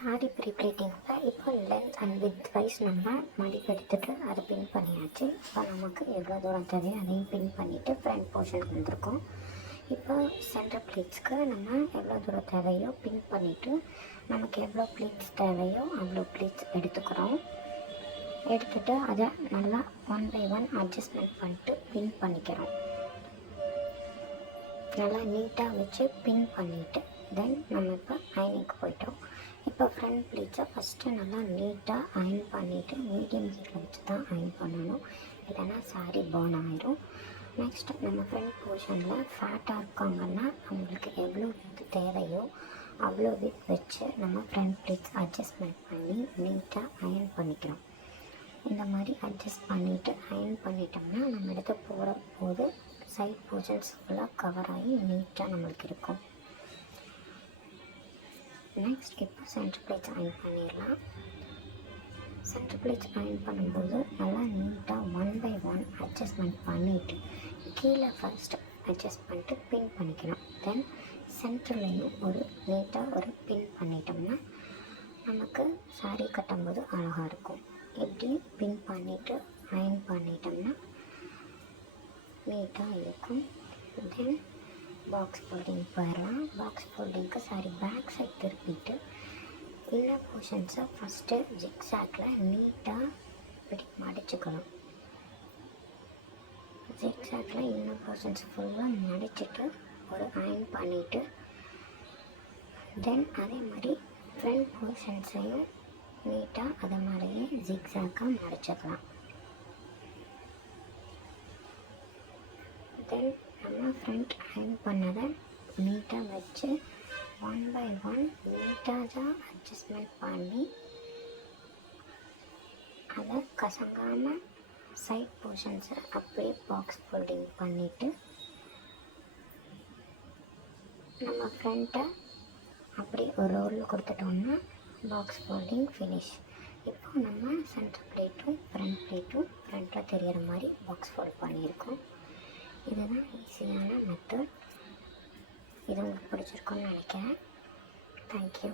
Sorry pre ப்ளீட்டிங்கில் இப்போ length and with wise நம்ம மடிப்பு எடுத்துகிட்டு அதை பின் பண்ணியாச்சு. இப்போ நமக்கு எவ்வளோ தூரம் தேவையோ அதையும் பின் பண்ணிவிட்டு ஃப்ரண்ட் போர்ஷனுக்கு வந்திருக்கோம். இப்போ சென்டர் ப்ளீட்ஸ்க்கு நம்ம எவ்வளோ தூரம் தேவையோ பின் பண்ணிவிட்டு நமக்கு எவ்வளோ ப்ளீட்ஸ் தேவையோ அவ்வளோ ப்ளீட்ஸ் எடுத்துக்கிறோம். எடுத்துகிட்டு அதை நல்லா 1 by 1 அட்ஜஸ்ட்மெண்ட் பண்ணிட்டு பின் பண்ணிக்கிறோம். நல்லா நீட்டாக வச்சு பின் பண்ணிவிட்டு தென் நம்ம இப்போ அயனிங்க்கு போயிட்டோம். இப்போ ஃப்ரண்ட் ப்ளீட்ஸை ஃபஸ்ட்டு நல்லா நீட்டாக அயன் பண்ணிவிட்டு மீடியம் ஹீட்டில் வச்சு தான் அயன் பண்ணணும், இல்லைன்னா சாரி பர்ன் ஆயிரும். நெக்ஸ்ட் நம்ம ஃப்ரண்ட் போர்ஷனில் ஃபேட்டாக இருக்காங்கன்னா அவங்களுக்கு எவ்வளோ வித் தேவையோ அவ்வளோ வித் வச்சு நம்ம ஃப்ரண்ட் ப்ளீட்ஸ் அட்ஜஸ்ட்மெண்ட் பண்ணி நீட்டாக அயன் பண்ணிக்கிறோம். இந்த மாதிரி அட்ஜஸ்ட் பண்ணிவிட்டு அயன் பண்ணிட்டோம்னா நம்ம எடுத்து போடும்போது சைட் போர்ஷன்ஸ் ஃபுல்லாக கவர் ஆகி நீட்டாக நம்மளுக்கு இருக்கும். நெக்ஸ்ட் இப்போ சென்டர் ப்ளீட்ஸ் அயன் பண்ணிடலாம். சென்டர் ப்ளீட்ஸ் அயன் பண்ணும்போது நல்லா நீட்டாக 1 by 1 அட்ஜஸ்ட்மெண்ட் பண்ணிவிட்டு கீழே ஃபர்ஸ்ட் அட்ஜஸ்ட் பண்ணிட்டு பின் பண்ணிக்கணும். தென் சென்டர்லேயும் ஒரு நீட்டாக ஒரு பின் பண்ணிட்டோம்னா நமக்கு சாரீ கட்டும்போது அழகாக இருக்கும். இப்படி பின் பண்ணிவிட்டு அயன் பண்ணிட்டோம்னா நீட்டாக இருக்கும். தென் பாக்ஸ் ஃபோல்டிங் போயிடலாம். பாக்ஸ் ஃபோல்டிங்க்கு சாரி பேக் சைட் திருப்பிட்டு இன்னர் போர்ஷன்ஸை ஃபஸ்ட்டு ஜிக்ஸாக்கில் நீட்டாக இப்படி மடிச்சுக்கணும். ஜிக்ஸாக்கில் இன்னர் போர்ஷன்ஸ் ஃபுல்லாக மடிச்சுட்டு ஒரு அயன் பண்ணிவிட்டு தென் அதே மாதிரி ஃப்ரண்ட் போர்ஷன்ஸையும் நீட்டாக அதை மாதிரியே ஜிக்ஸாக்காக மடிச்சுக்கலாம். தென் நம்ம ஃப்ரண்ட் அயன் பண்ணதை நீட்டாக வச்சு 1 by 1 நீட்டாக தான் அட்ஜஸ்ட்மெண்ட் பண்ணி அதை கசங்காமல் சைட் போர்ஷன்ஸை அப்படியே பாக்ஸ் ஃபோல்டிங் பண்ணிவிட்டு நம்ம ஃப்ரண்ட்டை அப்படி ஒரு ரோல் கொடுத்துட்டோம்னா பாக்ஸ் ஃபோல்டிங் ஃபினிஷ். இப்போ நம்ம சென்டர் ப்ளேட்டும் ஃப்ரண்ட்டில் தெரிகிற மாதிரி பாக்ஸ் ஃபோல்ட் பண்ணியிருக்கோம். இதுதான் ஈஸியான மெத்தட். இது உங்களுக்கு பிடிச்சிருக்குன்னு நினைக்கிறேன். தேங்க்யூ.